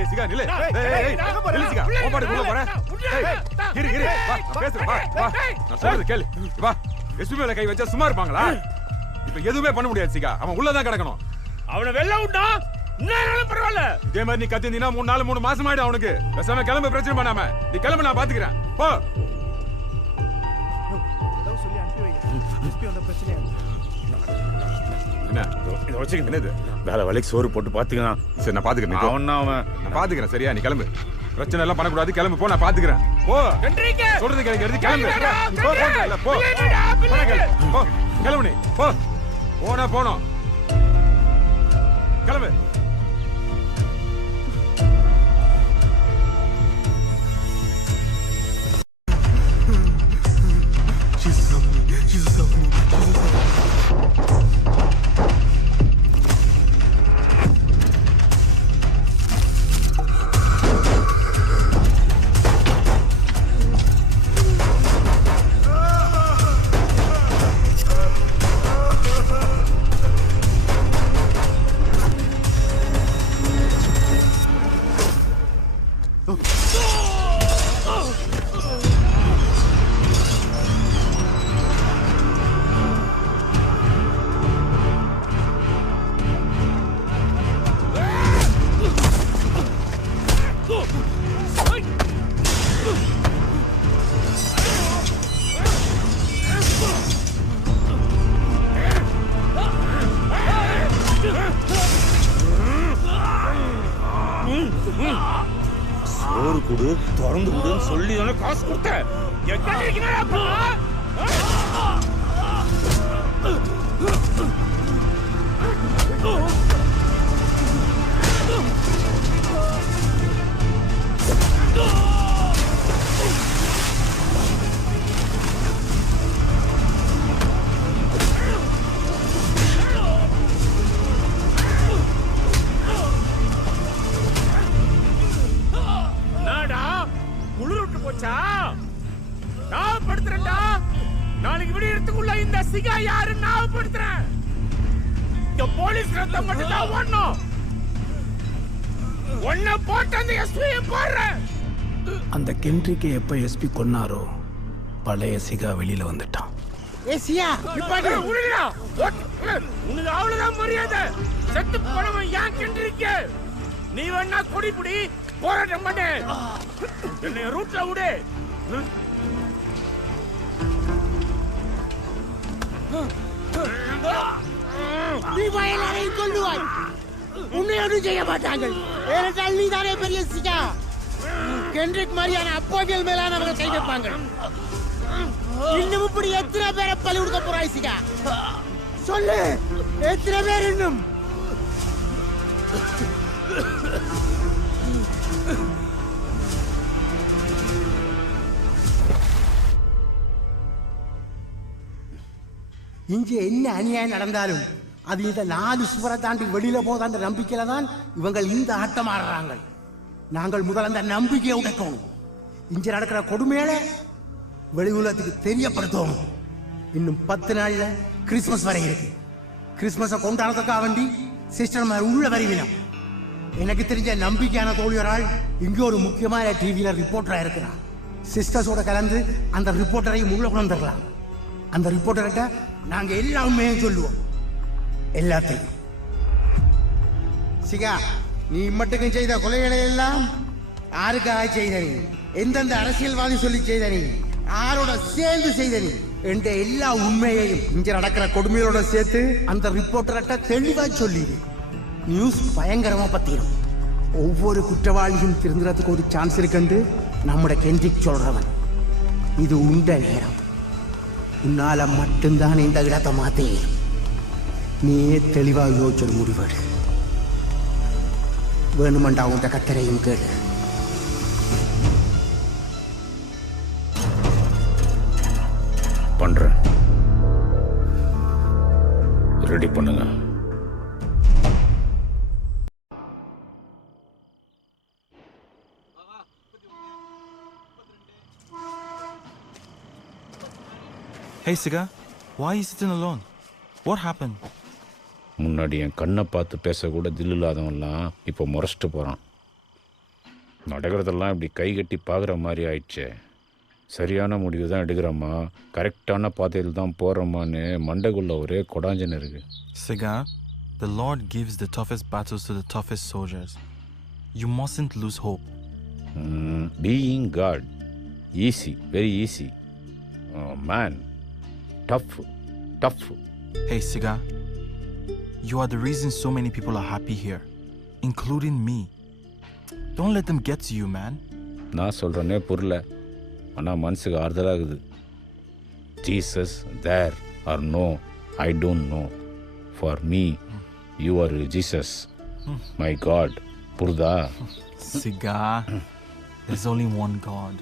ஏய் சிகா நில்லு. ஏய் நில்லு சிகா. ஓபாடு உள்ள போற. இரு வா பேசுற வா. நான் சொல்றது கேளு. வா. எஸ்பி மேல கை வச்சா சும்மா இருப்பாங்களா? இப்ப எதுவுமே பண்ண முடியாது சிகா. அவன் உள்ள தான் கிடக்கணும். அவனை வெல்ல விட்டா இன்னும் பரவாயில்ல. இதே மாதிரி நீ கத்தினா 3 மாசம் ஆயிடும் அவனுக்கு. பேசாம கிளம்பு, பிரச்சனை பண்ணாம. நீ கிளம்பு, நான் பாத்துக்கிறேன். போ. ஏதோ சொல்லி அனுப்பி வைங்க. எஸ்பி வந்த பிரச்சனை என்ன இத வச்சுக்க. என்னது? வேலை வேலைக்கு சோறு போட்டு பாத்துக்கலாம். சரி நான் பாத்துக்கிறேன். அவன் பாத்துக்கிறேன். சரியா நீ கிளம்பு. பிரச்சனை எல்லாம் பண்ணக்கூடாது. கிளம்பு போ, நான் பாத்துக்கிறேன். போ. சொல்றது கேட்கறது கிளம்பு. போ போ கிளம்பு நீ. போ போனோம். கிளம்பு. சோறு கொடு, திறந்து கொடுன்னு சொல்லி தானே காசு கொடுத்தேன். நாளைக்கு விடியறதுக்குள்ள இந்த சிகா யாரு ஞாபகப்படுத்துறேன். இந்த போலீஸ் ரத்தம் மட்டும் தான் ஓடணும். ஒன்ன போட்டு அந்த எஸ்பி போடுறேன். அந்த கென்ட்ரிக்கு எப்ப எஸ்பி கொன்னாரோ பழைய சிகா வெளியில வந்துட்டான். உனக்கு அவ்வளவுதான் மரியாதை. செத்து போனவன் ஏன் கென்ட்ரிக்கு? நீ வேணா கொடிபிடி போராட்டம் பண்ணு. என்னை ரூட்ல விடு. நீ வயலாரை கொல்லுவாய். உன்னை ஒன்றும் செய்ய மாட்டாங்கள். ஏனென்றால் நீ தானே பெரிய சிகா. கென்ட்ரிக் மாதிரியான அப்பாவியல் மேலான அவர்கள் கை வைப்பாங்க. இன்னும் இப்படி எத்தனை பேரை பலி கொடுக்க போறாய் சிகா? சொல்லு, எத்தனை பேர் இன்னும்? இங்கே என்ன அநியாயம் நடந்தாலும் அது இந்த 4 சுவரை தாண்டி வெளியில போதான்ற நம்பிக்கையில தான் இவங்க இந்த ஆட்டம் ஆடுறாங்க. நாங்கள் முதல் அந்த நம்பிக்கையை உடைக்கணும். இங்க நடக்கிற கொடுமையில வெளி உலகத்துக்கு தெரியப்படுத்துவோம். இன்னும் 10 நாள்ல கிறிஸ்துமஸ் வரை இருக்கு. கிறிஸ்துமஸை கொண்டாடுறதுக்காக வேண்டி சிஸ்டர் மாதிரி உள்ள வருவினம். எனக்கு தெரிஞ்ச நம்பிக்கையான தோழியரால் இங்கே ஒரு முக்கியமான டிவியில ரிப்போர்ட்டரா இருக்கிறார். சிஸ்டர்ஸோட கலந்து அந்த ரிப்போர்ட்டரையும் உள்ள கொண்டு வந்துடலாம். அந்த ரிப்போர்ட்டர்கிட்ட நாங்க எல்லா உண்மையும் சொல்லுவோம். எல்லாத்தையும். சிகா, நீ மட்டுக்கும் செய்த கொலைகளை எல்லாம் யாருக்காக செய்த நீ? எந்தெந்த அரசியல்வாதி சொல்லி செய்த நீ? யாரோட சேர்ந்து செய்த நீ என்ற எல்லா உண்மையையும் இங்க நடக்கிற கொடுமையோட சேர்த்து அந்த ரிப்போர்ட்டர்கிட்ட தெளிவா சொல்லி நியூஸ் பயங்கரமா பத்திரும். ஒவ்வொரு குற்றவாளியும் திருந்துறதுக்கு ஒரு சான்ஸ் இருக்குன்னு நம்முடைய கென்ட்ரிக் சொல்றவன். இது உண்ட நேரம். உன்னால மட்டும்தான் இந்த இடத்தை மாத்தி நீயே தெளிவாக யோசிச்சு முடிவெடு. வேணுமெண்டா உண்ட கத்தரையும் கேளு. பண்றேன். ரெடி பண்ணுங்க. Hey Siga, why are you sitting alone? What happened? முன்னாடி என் கண்ணை பார்த்து பேசக்கூட தில் இல்லாதவன்லாம் இப்போ முறைச்சிட்டு போகிறான். நடக்கிறதெல்லாம் இப்படி கை கட்டி பார்க்குற மாதிரி ஆயிடுச்சே. சரியான முடிவு தான் எடுக்கிறோமா, கரெக்டான பாதையில் தான் போகிறோமான்னு மண்டைக்குள்ள ஒரே கொடாஞ்சன் இருக்கு. Siga, the Lord gives the toughest battles to the toughest soldiers. You mustn't lose hope. Being God, easy, very easy. Man, tough. Hey, Siga, you are the reason so many people are happy here, including me. Don't let them get to you, man. நான் சொல்கிறேனே புரியல, ஆனால் மனசுக்கு ஆறுதலாகுது. Jesus there are no, I don't know. For me you are Jesus, my God. புரிதா? Siga, there's only one God.